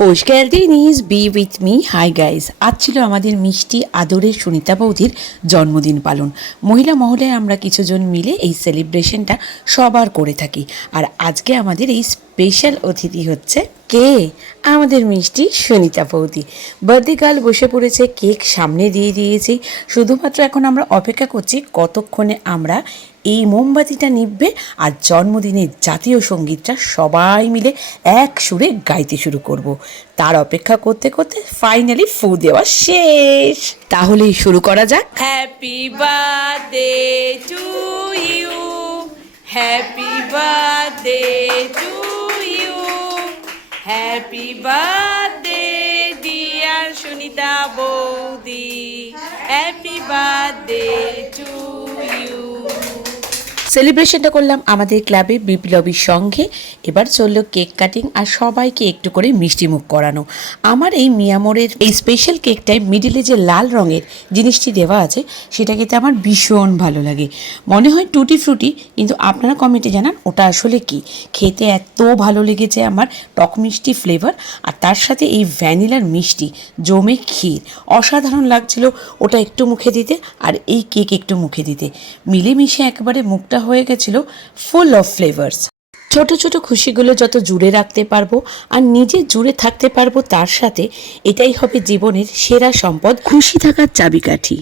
হোশ গ্যালদিনিজ be with me. Hi guys, আজ ছিল আমাদের মিষ্টি আদরের সুনিতা বৌদির জন্মদিন পালন। মহিলা মহলে আমরা কিছুজন মিলে এই সেলিব্রেশনটা সবার করে থাকি। আর আজকে আমাদের এই স্পেশাল অতিথি হচ্ছে কে? আমাদের মিষ্টি সুনিতা বৌদি। বার্থডে গার্ল বসে পড়েছে, কেক সামনে দিয়ে দিয়েছি। শুধুমাত্র এখন আমরা অপেক্ষা করছি কতক্ষণে আমরা এই মোমবাতিটা নিভবে আর জন্মদিনের জাতীয় সঙ্গীতটা সবাই মিলে এক সুরে গাইতে শুরু করব। তার অপেক্ষা করতে করতে ফাইনালি ফু দেওয়া শেষ। তাহলেই শুরু করা যাক। Happy birthday to you, happy birthday to you, happy birthday dear Sunita বৌদি, হ্যাপি বার্থডে টু ইউ। সেলিব্রেশনটা করলাম আমাদের ক্লাবে বিপ্লবীর সঙ্গে। এবার চললো কেক কাটিং আর সবাইকে একটু করে মিষ্টি মুখ করানো। আমার এই মিয়ামোরের এই স্পেশাল কেকটায় মিডিলে যে লাল রঙের জিনিসটি দেওয়া আছে সেটা খেতে আমার ভীষণ ভালো লাগে। মনে হয় টুটি ফ্রুটি, কিন্তু আপনারা কমেন্টে জানান ওটা আসলে কি। খেতে এত ভালো লেগেছে আমার, টক মিষ্টি ফ্লেভার আর তার সাথে এই ভ্যানিলার মিষ্টি জমে ক্ষীর, অসাধারণ লাগছিল ওটা একটু মুখে দিতে আর এই কেক একটু মুখে দিতে। মিলেমিশে একেবারে মুখটা হয়ে গেছিল ফুল অফ ফ্লেভার্স। ছোট ছোট খুশিগুলো যত জুড়ে রাখতে পারবো আর নিজে জুড়ে থাকতে পারবো তার সাথে, এটাই হবে জীবনের সেরা সম্পদ, খুশি থাকার চাবিকাঠি।